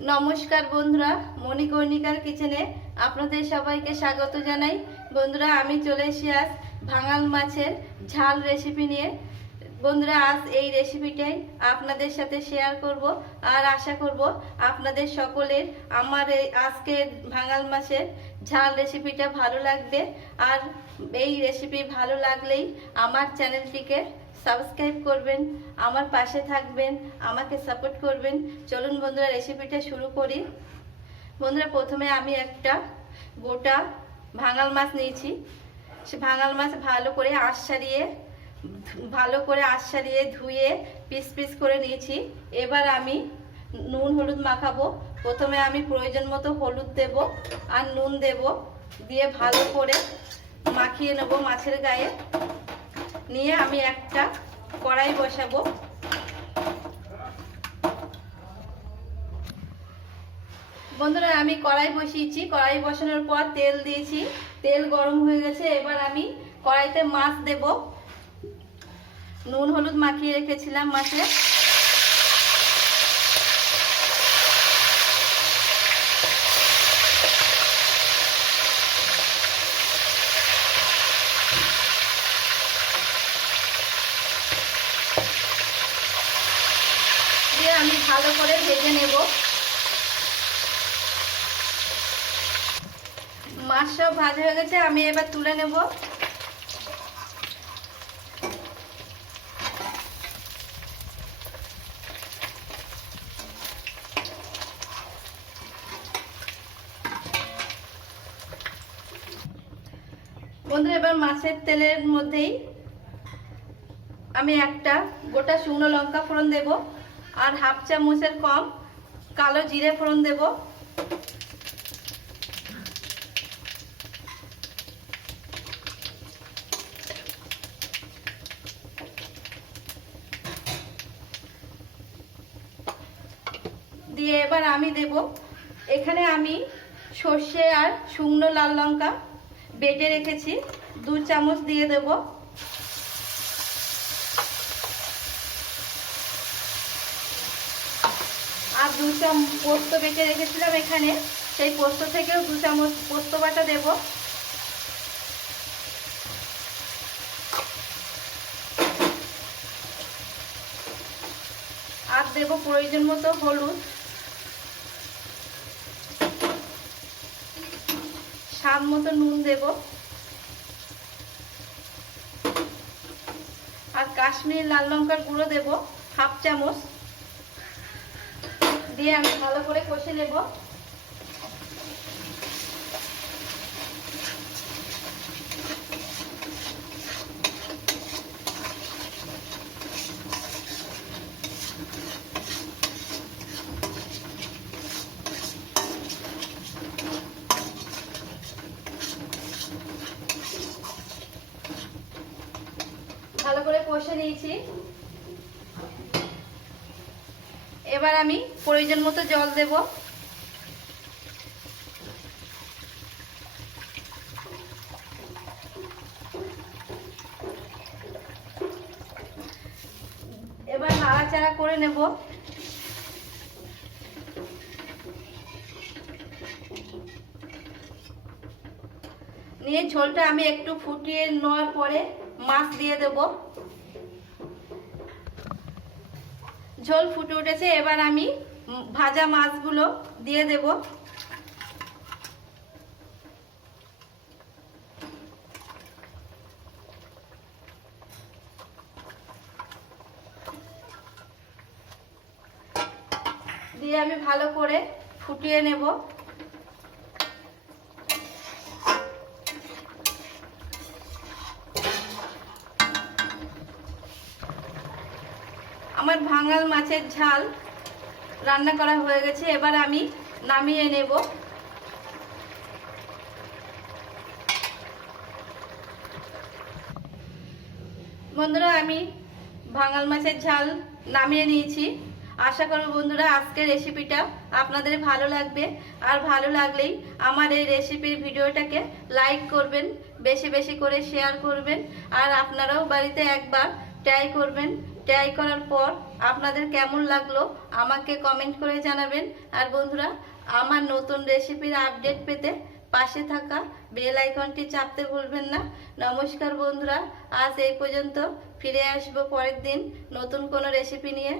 নমস্কার বন্ধুরা, মণিকর্ণিকার কিচেনে আপনাদের সবাইকে স্বাগত জানাই। বন্ধুরা, আমি চলে এসেছি আজ ভাঙাল মাছের ঝাল রেসিপি নিয়ে। বন্ধুরা, আজ এই রেসিপিটাই আপনাদের সাথে শেয়ার করব, আর আশা করব আপনাদের সকলের আমার এই আজকের ভাঙাল মাছের ঝাল রেসিপিটা ভালো লাগবে। আর এই রেসিপি ভালো লাগলেই আমার চ্যানেলটিকে সাবস্ক্রাইব করবেন, আমার পাশে থাকবেন, আমাকে সাপোর্ট করবেন। চলুন বন্ধুরা, রেসিপিটা শুরু করি। বন্ধুরা, প্রথমে আমি একটা গোটা ভাঙাল মাছ নিয়েছি। সে ভাঙাল মাছ ভালো করে আঁশ ছাড়িয়ে ধুয়ে পিস পিস করে নিয়েছি। এবার আমি নুন হলুদ মাখাবো। প্রথমে আমি প্রয়োজন মতো হলুদ দেব আর নুন দেব, দিয়ে ভালো করে মাখিয়ে নেব মাছের গায়ে। নিয়ে আমি একটা কড়াই বসাবো। বন্ধুরা, আমি কড়াই বসিয়েছি। কড়াই বসানোর পর তেল দিয়েছি, তেল গরম হয়ে গেছে। এবার আমি কড়াইতে মাছ দেব। নুন হলুদ মাখিয়ে রেখেছিলাম মাছে। দিয়ে আমি ভালো করে ভেজে নেব। মাছ সব ভাজা হয়ে গেছে, আমি এবার তুলে নেব। বন্ধু, এবার মাছের তেলের মধ্যেই আমি একটা গোটা শুকনো লঙ্কা ফোড়ন দেব, আর হাফ চামচের কম কালো জিরে ফোড়ন দেব। দিয়ে এবার আমি দেব, এখানে আমি সর্ষে আর শুকনো লাল লঙ্কা বেটে রেখেছি, 2 চামচ দিয়ে দেব। আর 2 চামচ পোস্ত বেটে রেখেছিলাম এখানে, সেই পোস্ত থেকেও 2 চামচ পোস্ত বাটা দেব। আর দেব প্রয়োজন মতো হলুদ, স্বাদ মতো নুন দেব, আর কাশ্মীরি লাল লঙ্কার গুঁড়ো দেব হাফ চামচ। দিয়ে আমি ভালো করে কষে নেব। ভালো করে কষে নিয়েছি। এবার আমি প্রয়োজন মতো জল দেব। এবার নাড়াচাড়া করে নেব। নিয়ে ঝোলটা আমি একটু ফুটিয়ে নেওয়ার পরে মাছ দিয়ে দেব। ঝোল ফুটে উঠেছে, এবার আমি ভাজা মাছগুলো দিয়ে দেব। দিয়ে আমি ভালো করে ফুটিয়ে নেব। আমার ভাঙাল মাছের ঝাল রান্না করা হয়ে গেছে, এবার আমি নামিয়ে নেব। বন্ধুরা, আমি ভাঙাল মাছের ঝাল নামিয়ে নিয়েছি। আশা করব বন্ধুরা, আজকের রেসিপিটা আপনাদের ভালো লাগবে। আর ভালো লাগলেই আমার এই রেসিপির ভিডিওটাকে লাইক করবেন, বেশি বেশি করে শেয়ার করবেন। আর আপনারাও বাড়িতে একবার ট্রাই করবেন। ট্রাই করার পর আপনাদের কেমন লাগলো আমাকে কমেন্ট করে জানাবেন। আর বন্ধুরা, আমার নতুন রেসিপির আপডেট পেতে পাশে থাকা বেল আইকনটি চাপতে ভুলবেন না। নমস্কার বন্ধুরা, আজ এই পর্যন্ত। ফিরে আসবো পরের দিন নতুন কোনো রেসিপি নিয়ে।